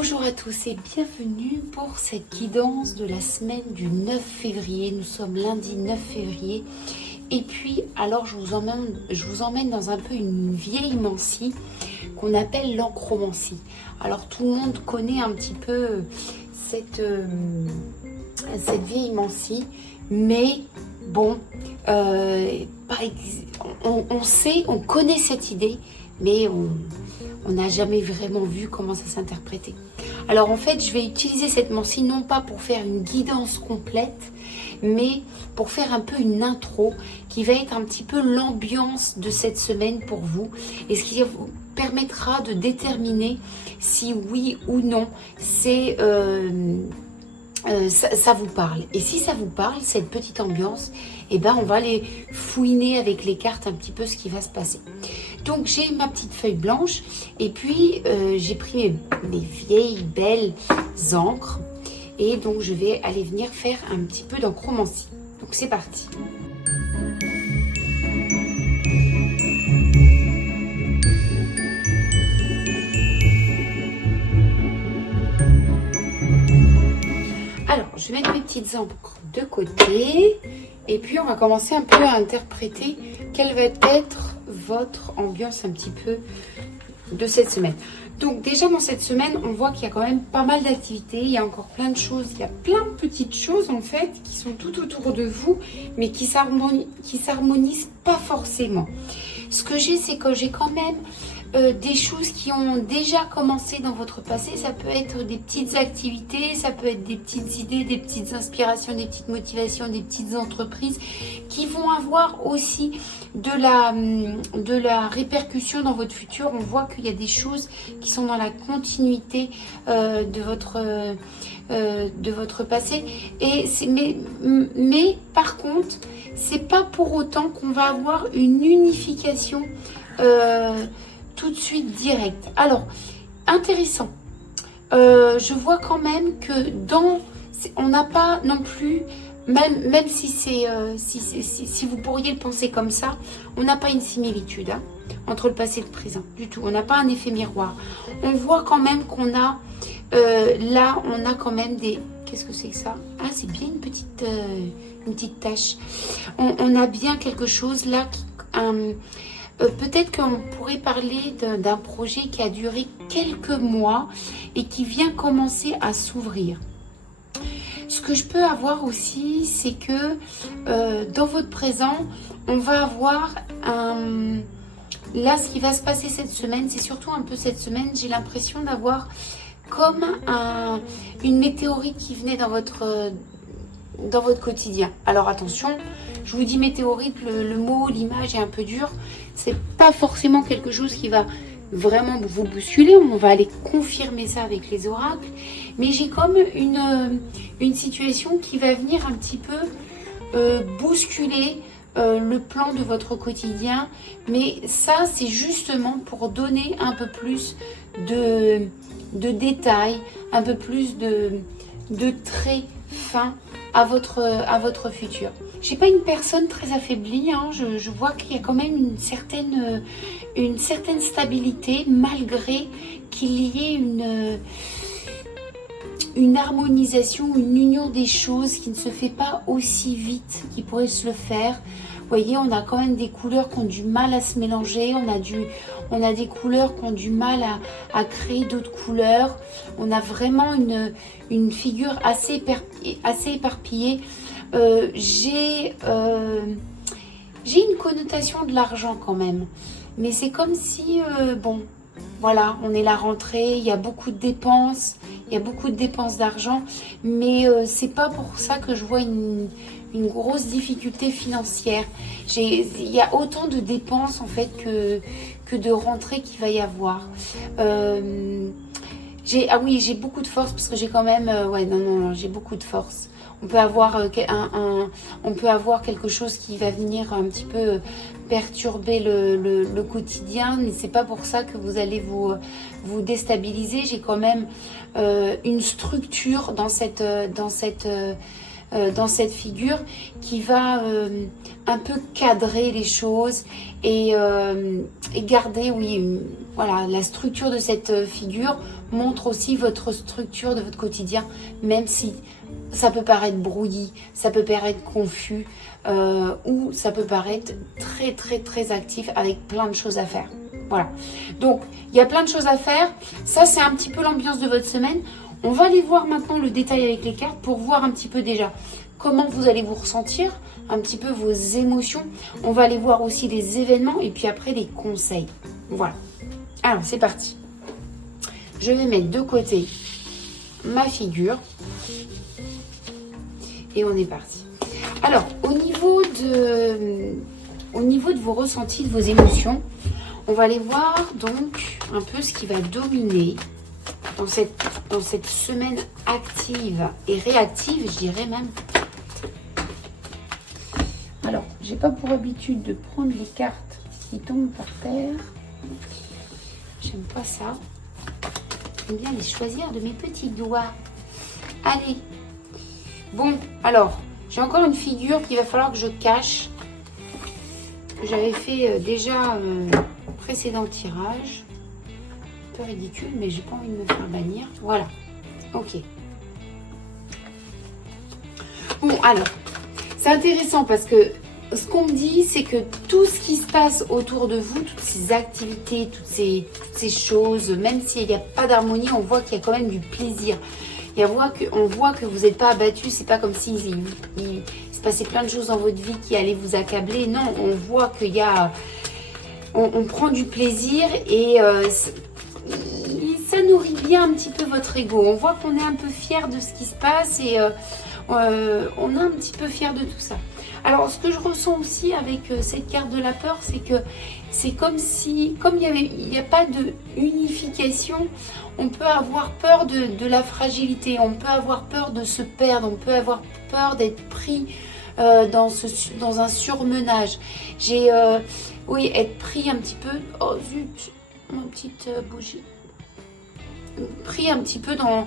Bonjour à tous et bienvenue pour cette guidance de la semaine du 9 février. Nous sommes lundi 9 février. Et puis, alors, je vous emmène dans un peu une vieille mancie qu'on appelle l'encromancie. Alors, tout le monde connaît un petit peu cette vieille mancie, mais bon, on sait, on connaît cette idée, mais on n'a jamais vraiment vu comment ça s'interprétait. Alors en fait, je vais utiliser cette mancie non pas pour faire une guidance complète, mais pour faire un peu une intro qui va être un petit peu l'ambiance de cette semaine pour vous et ce qui vous permettra de déterminer si oui ou non c'est ça vous parle. Et si ça vous parle, cette petite ambiance, eh ben on va aller fouiner avec les cartes un petit peu ce qui va se passer. Donc j'ai ma petite feuille blanche et puis j'ai pris mes vieilles belles encres et donc je vais aller venir faire un petit peu d'encromancie. Donc c'est parti. Alors, je vais mettre mes petites encres de côté et puis on va commencer un peu à interpréter quelle va être votre ambiance un petit peu de cette semaine. Donc déjà dans cette semaine, on voit qu'il y a quand même pas mal d'activités, il y a encore plein de choses, il y a plein de petites choses en fait qui sont tout autour de vous, mais qui s'harmonisent pas forcément. Ce que j'ai, c'est que j'ai quand même des choses qui ont déjà commencé dans votre passé. Ça peut être des petites activités, ça peut être des petites idées, des petites inspirations, des petites motivations, des petites entreprises qui vont avoir aussi de la répercussion dans votre futur. On voit qu'il y a des choses qui sont dans la continuité de votre passé. Mais par contre, c'est pas pour autant qu'on va avoir une unification tout de suite direct. Alors, intéressant. Je vois quand même que on n'a pas non plus, même si si vous pourriez le penser comme ça, on n'a pas une similitude entre le passé et le présent du tout. On n'a pas un effet miroir. On voit quand même qu'on a là, on a quand même des. Qu'est-ce que c'est que ça? Ah, c'est bien une petite tache. On a bien quelque chose là qui peut-être qu'on pourrait parler d'un projet qui a duré quelques mois et qui vient commencer à s'ouvrir. Ce que je peux avoir aussi, c'est que dans votre présent, on va avoir là, ce qui va se passer cette semaine, c'est surtout un peu cette semaine, j'ai l'impression d'avoir comme une météorite qui venait dans votre quotidien. Alors attention, je vous dis météorite, le mot, l'image est un peu dur. C'est pas forcément quelque chose qui va vraiment vous bousculer. On va aller confirmer ça avec les oracles. Mais j'ai comme une situation qui va venir un petit peu bousculer le plan de votre quotidien. Mais ça, c'est justement pour donner un peu plus de détails, un peu plus de traits fins à votre futur. Je n'ai pas une personne très affaiblie, je vois qu'il y a quand même une certaine stabilité malgré qu'il y ait une harmonisation, une union des choses qui ne se fait pas aussi vite qu'il pourrait se le faire. Vous voyez, on a quand même des couleurs qui ont du mal à se mélanger, on a des couleurs qui ont du mal à créer d'autres couleurs. On a vraiment une figure assez éparpillée. J'ai une connotation de l'argent quand même, mais c'est comme si, bon, voilà, on est la rentrée, il y a beaucoup de dépenses, d'argent, mais c'est pas pour ça que je vois une grosse difficulté financière. Il y a autant de dépenses en fait que de rentrées qu'il va y avoir. J'ai beaucoup de force parce que j'ai quand même, j'ai beaucoup de force. On peut avoir quelque chose qui va venir un petit peu perturber le quotidien, mais c'est pas pour ça que vous allez vous déstabiliser. J'ai quand même une structure dans cette dans cette figure qui va un peu cadrer les choses et garder, oui, voilà, la structure de cette figure montre aussi votre structure de votre quotidien, même si ça peut paraître brouilli, ça peut paraître confus ou ça peut paraître très très très actif avec plein de choses à faire. Voilà, donc il y a plein de choses à faire. Ça, c'est un petit peu l'ambiance de votre semaine. On va aller voir maintenant le détail avec les cartes pour voir un petit peu déjà comment vous allez vous ressentir, un petit peu vos émotions. On va aller voir aussi les événements et puis après les conseils. Voilà, alors c'est parti. Je vais mettre de côté ma figure et on est parti. Alors, au niveau de vos ressentis, de vos émotions, on va aller voir donc un peu ce qui va dominer dans cette semaine active et réactive, je dirais même. Alors, j'ai pas pour habitude de prendre les cartes qui tombent par terre. J'aime pas ça. J'aime bien les choisir de mes petits doigts. Allez. Bon, alors, j'ai encore une figure qu'il va falloir que je cache. Que j'avais fait déjà précédent tirage. Un peu ridicule, mais j'ai pas envie de me faire bannir. Voilà. Ok. Bon, alors, c'est intéressant parce que ce qu'on me dit, c'est que tout ce qui se passe autour de vous, toutes ces activités, toutes ces choses, même s'il n'y a pas d'harmonie, on voit qu'il y a quand même du plaisir. Et on voit que vous n'êtes pas abattu, c'est pas comme s'il se passait plein de choses dans votre vie qui allaient vous accabler. Non, on voit qu'il y a... On prend du plaisir et ça nourrit bien un petit peu votre ego. On voit qu'on est un peu fier de ce qui se passe et on est un petit peu fier de tout ça. Alors, ce que je ressens aussi avec cette carte de la peur, c'est que c'est comme il n'y a pas de unification, on peut avoir peur de la fragilité, on peut avoir peur de se perdre, on peut avoir peur d'être pris dans un surmenage. Oui, être pris un petit peu, oh zut, ma petite bougie, pris un petit peu dans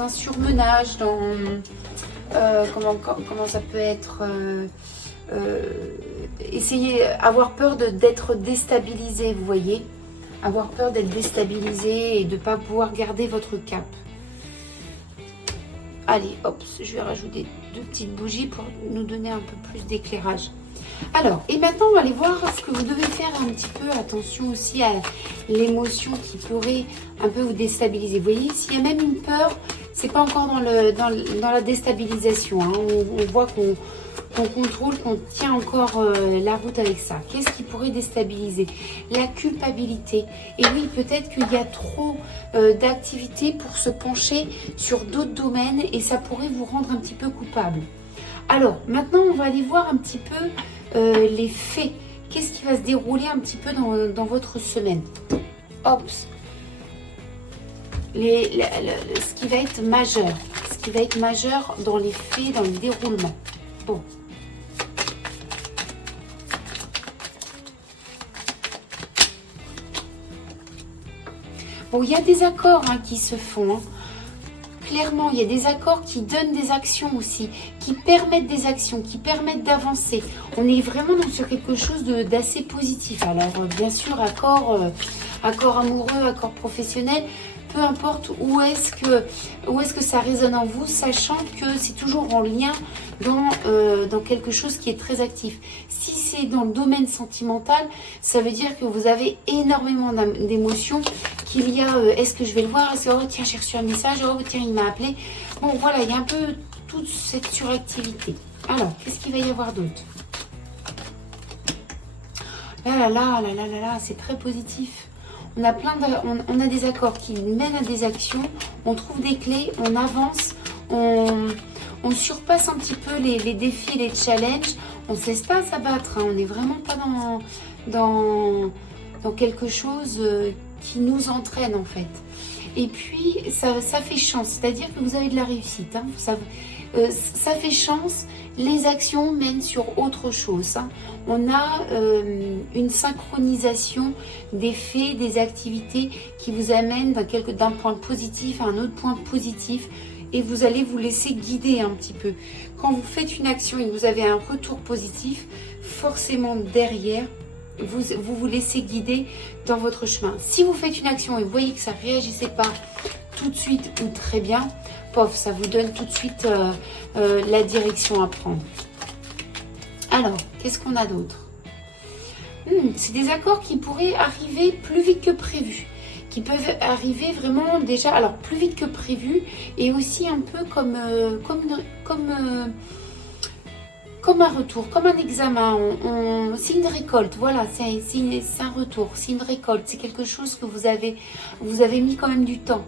un surmenage, dans... comment ça peut être avoir peur d'être déstabilisé, vous voyez, avoir peur d'être déstabilisé et de ne pas pouvoir garder votre cap. Allez, hop, je vais rajouter 2 petites bougies pour nous donner un peu plus d'éclairage. Alors, et maintenant, on va aller voir ce que vous devez faire un petit peu. Attention aussi à l'émotion qui pourrait un peu vous déstabiliser. Vous voyez, s'il y a même une peur, c'est pas encore dans la déstabilisation. Hein. On voit qu'on contrôle, qu'on tient encore la route avec ça. Qu'est-ce qui pourrait déstabiliser? La culpabilité. Et oui, peut-être qu'il y a trop d'activités pour se pencher sur d'autres domaines et ça pourrait vous rendre un petit peu coupable. Alors, maintenant, on va aller voir un petit peu les faits. Qu'est-ce qui va se dérouler un petit peu dans votre semaine? Hop. Ce qui va être majeur. Ce qui va être majeur dans les faits, dans le déroulement. Bon. Bon, il y a des accords qui se font. Hein. Clairement, il y a des accords qui donnent des actions aussi, qui permettent des actions, qui permettent d'avancer. On est vraiment sur quelque chose d'assez positif. Alors, bien sûr, accord amoureux, accord professionnel, peu importe où est-ce que ça résonne en vous, sachant que c'est toujours en lien dans quelque chose qui est très actif. Si c'est dans le domaine sentimental, ça veut dire que vous avez énormément d'émotions, qu'il y a, est-ce que je vais le voir, est-ce que, oh tiens, j'ai reçu un message, oh tiens, il m'a appelé. Bon, voilà, il y a un peu toute cette suractivité. Alors, qu'est-ce qu'il va y avoir d'autre? Là, c'est très positif. On a des accords qui mènent à des actions, on trouve des clés, on avance, on surpasse un petit peu les défis, les challenges. On ne se laisse pas s'abattre, hein. On n'est vraiment pas dans quelque chose qui nous entraîne en fait. Et puis, ça fait chance, c'est-à-dire que vous avez de la réussite. Hein. Ça fait chance, les actions mènent sur autre chose. Hein. On a une synchronisation des faits, des activités qui vous amènent d'un point positif à un autre point positif. et vous allez vous laisser guider un petit peu. Quand vous faites une action et que vous avez un retour positif, forcément derrière, vous laissez guider dans votre chemin. Si vous faites une action et vous voyez que ça ne réagissait pas tout de suite ou très bien, pof, ça vous donne tout de suite la direction à prendre. Alors, qu'est-ce qu'on a d'autre? C'est des accords qui pourraient arriver plus vite que prévu, qui peuvent arriver vraiment déjà, alors plus vite que prévu, et aussi un peu comme un retour, comme un examen. C'est une récolte, voilà, c'est un retour, c'est une récolte, c'est quelque chose que vous avez mis quand même du temps.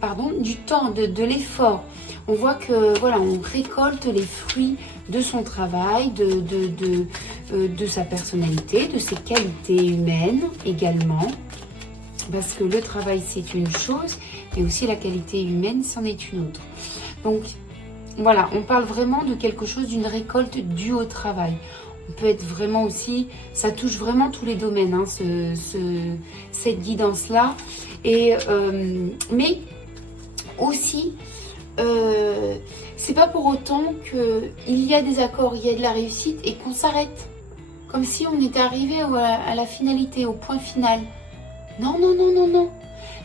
Pardon, du temps, de l'effort. On voit que voilà, on récolte les fruits de son travail, de sa personnalité, de ses qualités humaines également. Parce que le travail, c'est une chose, et aussi la qualité humaine, c'en est une autre. Donc, voilà, on parle vraiment de quelque chose, d'une récolte due au travail. On peut être vraiment aussi, ça touche vraiment tous les domaines, hein, cette guidance-là. Mais aussi, c'est pas pour autant qu'il y a des accords, il y a de la réussite et qu'on s'arrête. Comme si on était arrivé à la finalité, au point final. Non, non, non, non, non.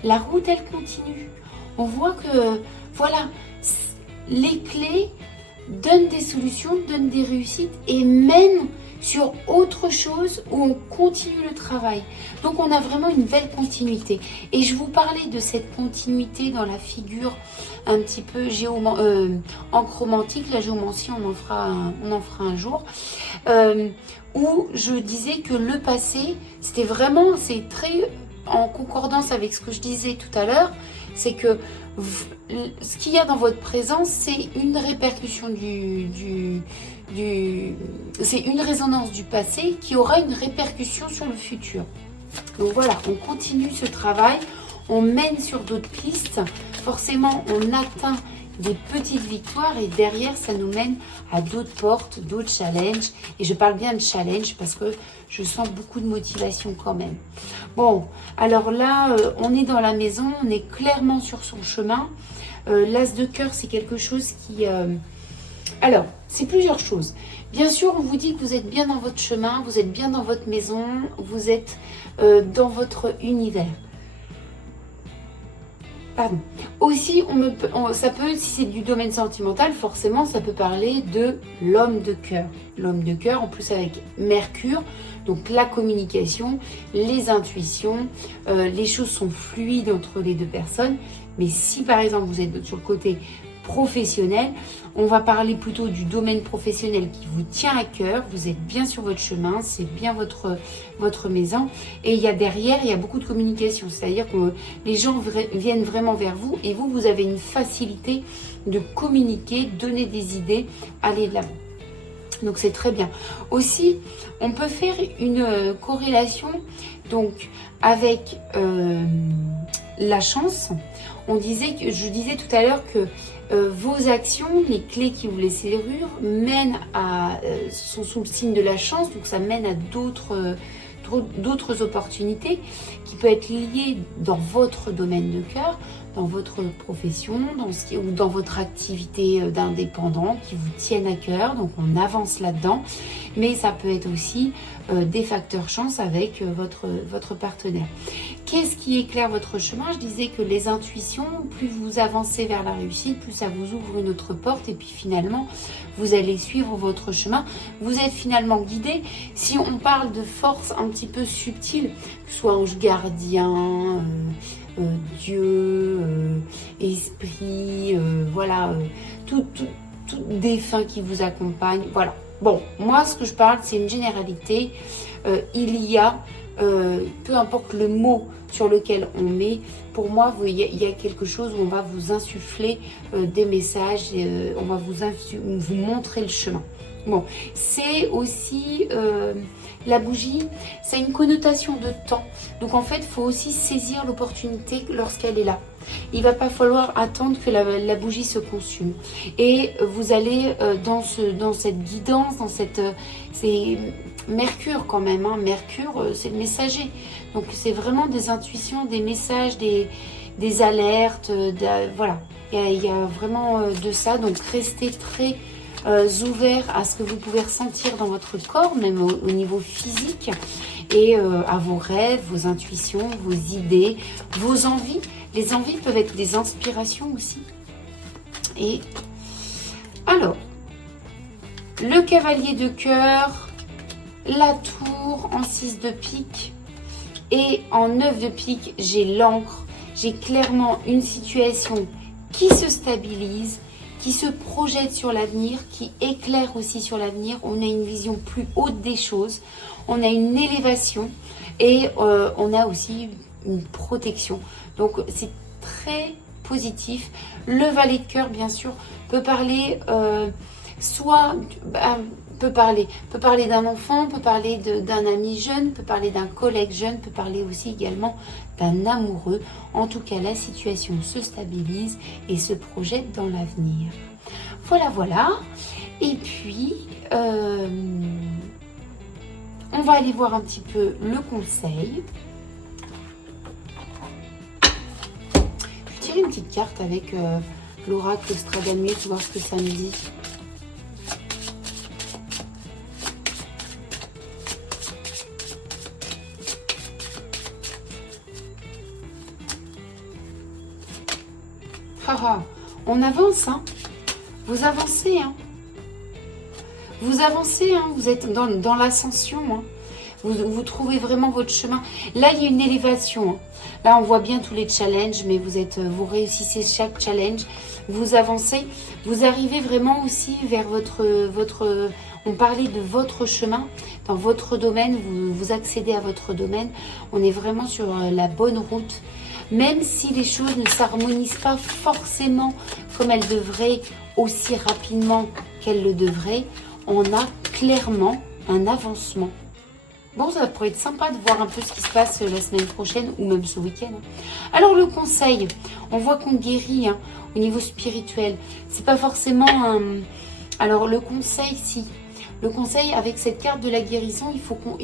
La route, elle continue. On voit que, voilà, les clés donnent des solutions, donnent des réussites et mènent sur autre chose où on continue le travail. Donc on a vraiment une belle continuité. Et je vous parlais de cette continuité dans la figure un petit peu enchromantique. La géomancie, on en fera un jour. Où je disais que le passé, c'est très en concordance avec ce que je disais tout à l'heure, c'est que ce qu'il y a dans votre présence, c'est une répercussion c'est une résonance du passé qui aura une répercussion sur le futur. Donc voilà, on continue ce travail, on mène sur d'autres pistes, forcément on atteint des petites victoires et derrière ça nous mène à d'autres portes, d'autres challenges. Et je parle bien de challenge parce que je sens beaucoup de motivation quand même. Bon, alors là, on est dans la maison, on est clairement sur son chemin. L'as de cœur, c'est quelque chose qui... Alors, c'est plusieurs choses. Bien sûr, on vous dit que vous êtes bien dans votre chemin, vous êtes bien dans votre maison, vous êtes dans votre univers. Pardon. Aussi, ça peut, si c'est du domaine sentimental, forcément, ça peut parler de l'homme de cœur. L'homme de cœur, en plus avec Mercure, donc la communication, les intuitions, les choses sont fluides entre les deux personnes. Mais si par exemple vous êtes sur le côté professionnel, on va parler plutôt du domaine professionnel qui vous tient à cœur, vous êtes bien sur votre chemin, c'est bien votre maison et derrière il y a beaucoup de communication, c'est-à-dire que les gens viennent vraiment vers vous et vous avez une facilité de communiquer, donner des idées, aller de l'avant. Donc c'est très bien. Aussi, on peut faire une corrélation donc avec la chance. Je disais tout à l'heure que vos actions, les clés qui vous les serrures, sont sous le signe de la chance, donc ça mène à d'autres opportunités qui peuvent être liées dans votre domaine de cœur, dans votre profession, ou dans votre activité d'indépendant qui vous tiennent à cœur, donc on avance là-dedans, mais ça peut être aussi des facteurs chance avec votre partenaire. Qu'est-ce qui éclaire votre chemin? Je disais que les intuitions, plus vous avancez vers la réussite, plus ça vous ouvre une autre porte et puis finalement, vous allez suivre votre chemin. Vous êtes finalement guidé. Si on parle de force un petit peu subtile, que ce soit ange gardien, Dieu, esprit, voilà, tout défunt qui vous accompagne, voilà. Bon, moi, ce que je parle, c'est une généralité. Il y a, peu importe le mot sur lequel on met, pour moi, il y a quelque chose où on va vous insuffler des messages, on va vous montrer le chemin. Bon, c'est aussi la bougie, c'est une connotation de temps. Donc en fait, il faut aussi saisir l'opportunité lorsqu'elle est là. Il ne va pas falloir attendre que la bougie se consume. Et vous allez dans cette guidance, c'est Mercure quand même. Hein. Mercure, c'est le messager. Donc c'est vraiment des intuitions, des messages, des alertes, voilà. Il y a vraiment de ça, donc restez très ouverts à ce que vous pouvez ressentir dans votre corps, même au niveau physique, et à vos rêves, vos intuitions, vos idées, vos envies. Les envies peuvent être des inspirations aussi. Et alors, le cavalier de cœur, la tour en 6 de pique et en 9 de pique, j'ai l'encre. J'ai clairement une situation qui se stabilise, qui se projette sur l'avenir, qui éclaire aussi sur l'avenir. On a une vision plus haute des choses, on a une élévation et on a aussi une protection. Donc c'est très positif. Le valet de cœur, bien sûr, peut parler peut parler d'un enfant, peut parler d'un ami jeune, peut parler d'un collègue jeune, peut parler aussi également d'un amoureux. En tout cas, la situation se stabilise et se projette dans l'avenir. Voilà, voilà. Et puis, on va aller voir un petit peu le conseil. Je vais tirer une petite carte avec l'oracle Stradamus, voir ce que ça me dit. On avance, hein. Vous avancez, hein. Vous avancez, hein. Vous êtes dans l'ascension, hein. Vous trouvez vraiment votre chemin. Là, il y a une élévation, hein. Là, on voit bien tous les challenges, mais vous réussissez chaque challenge. Vous avancez. Vous arrivez vraiment aussi vers votre on parlait de votre chemin. Dans votre domaine, vous accédez à votre domaine. On est vraiment sur la bonne route. Même si les choses ne s'harmonisent pas forcément comme elles devraient, aussi rapidement qu'elles le devraient, on a clairement un avancement. Bon, ça pourrait être sympa de voir un peu ce qui se passe la semaine prochaine ou même ce week-end. Alors le conseil, on voit qu'on guérit, hein, au niveau spirituel. C'est pas forcément un... Alors le conseil, si... Le conseil, avec cette carte de la guérison, il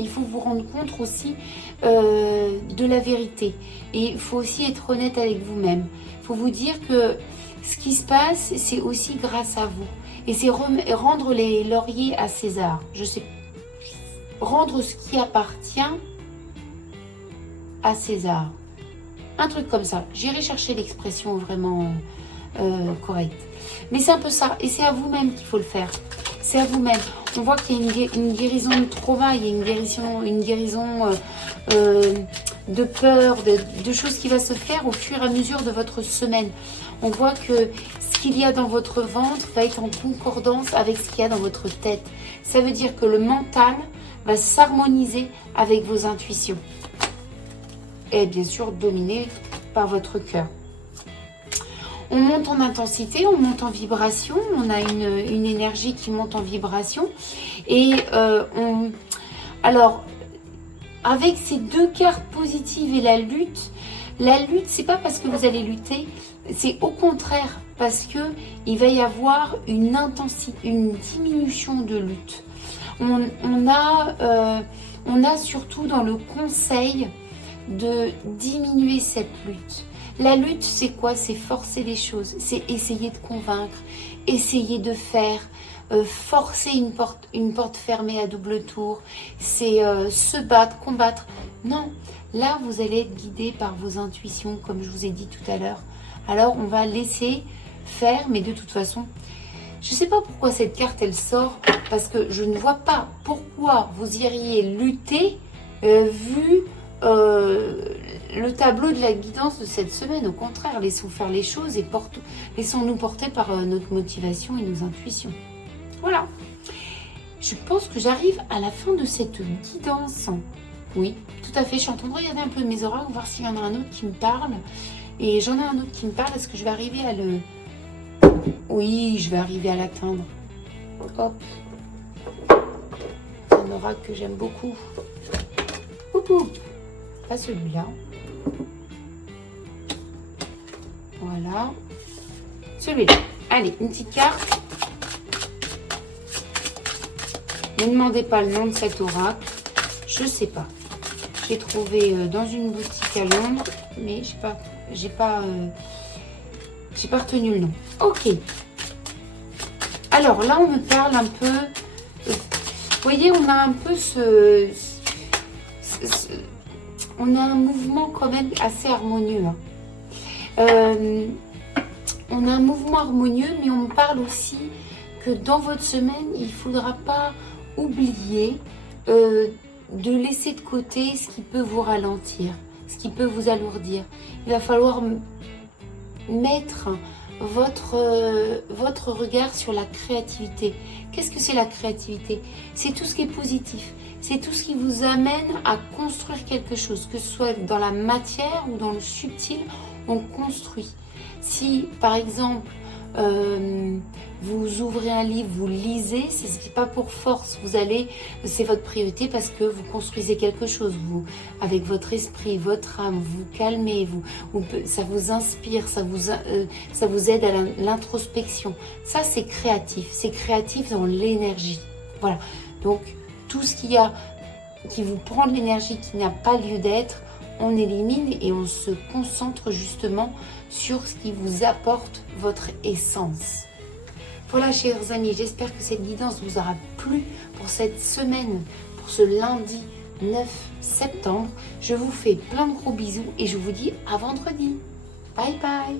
faut vous rendre compte aussi de la vérité. Et il faut aussi être honnête avec vous-même. Il faut vous dire que ce qui se passe, c'est aussi grâce à vous. Et c'est rendre les lauriers à César. Je sais, rendre ce qui appartient à César. Un truc comme ça. J'irai chercher l'expression vraiment correcte. Mais c'est un peu ça. Et c'est à vous-même qu'il faut le faire. C'est à vous-même. On voit qu'il y a une guérison de trauma, il y a une guérison de peur, de choses qui va se faire au fur et à mesure de votre semaine. On voit que ce qu'il y a dans votre ventre va être en concordance avec ce qu'il y a dans votre tête. Ça veut dire que le mental va s'harmoniser avec vos intuitions. Et bien sûr, dominé par votre cœur. On monte en intensité, on monte en vibration, on a une énergie qui monte en vibration. Et alors, avec ces deux cartes positives et la lutte, c'est pas parce que vous allez lutter, c'est au contraire parce que il va y avoir une diminution de lutte. On a surtout dans le conseil de diminuer cette lutte. La lutte, c'est quoi? C'est forcer les choses, c'est essayer de convaincre, essayer de faire, forcer une porte fermée à double tour, c'est se battre, combattre. Non, là, vous allez être guidé par vos intuitions, comme je vous ai dit tout à l'heure. Alors, on va laisser faire, mais de toute façon, je ne sais pas pourquoi cette carte, elle sort, parce que je ne vois pas pourquoi vous iriez lutter vu... le tableau de la guidance de cette semaine. Au contraire, laissons faire les choses et laissons-nous porter par notre motivation et nos intuitions. Voilà. Je pense que j'arrive à la fin de cette guidance. Oui, tout à fait. Je suis en train de regarder un peu mes oracles, voir s'il y en a un autre qui me parle. Et j'en ai un autre qui me parle. Est-ce que je vais arriver à le... Oui, je vais arriver à l'atteindre. Hop. C'est un oracle que j'aime beaucoup. Coucou. Pas celui-là. Voilà. Celui-là. Allez, une petite carte. Ne demandez pas le nom de cet oracle. Je sais pas. J'ai trouvé dans une boutique à Londres, mais je sais pas. j'ai pas retenu le nom. Ok. Alors là, on me parle un peu. Vous voyez, on a un peu on a un mouvement quand même assez harmonieux. On a un mouvement harmonieux, mais on me parle aussi que dans votre semaine, il ne faudra pas oublier de laisser de côté ce qui peut vous ralentir, ce qui peut vous alourdir. Il va falloir mettre votre regard sur la créativité. Qu'est-ce que c'est la créativité? C'est tout ce qui est positif. C'est tout ce qui vous amène à construire quelque chose, que ce soit dans la matière ou dans le subtil, on construit. Si, par exemple, vous ouvrez un livre, vous lisez, c'est pas pour force, c'est votre priorité parce que vous construisez quelque chose, vous, avec votre esprit, votre âme, vous calmez, ça vous inspire, ça vous aide à l'introspection. Ça, c'est créatif dans l'énergie. Voilà, donc tout ce qui vous prend de l'énergie, qui n'a pas lieu d'être, on élimine et on se concentre justement sur ce qui vous apporte votre essence. Voilà, chers amis, j'espère que cette guidance vous aura plu pour cette semaine, pour ce lundi 9 septembre. Je vous fais plein de gros bisous et je vous dis à vendredi. Bye bye.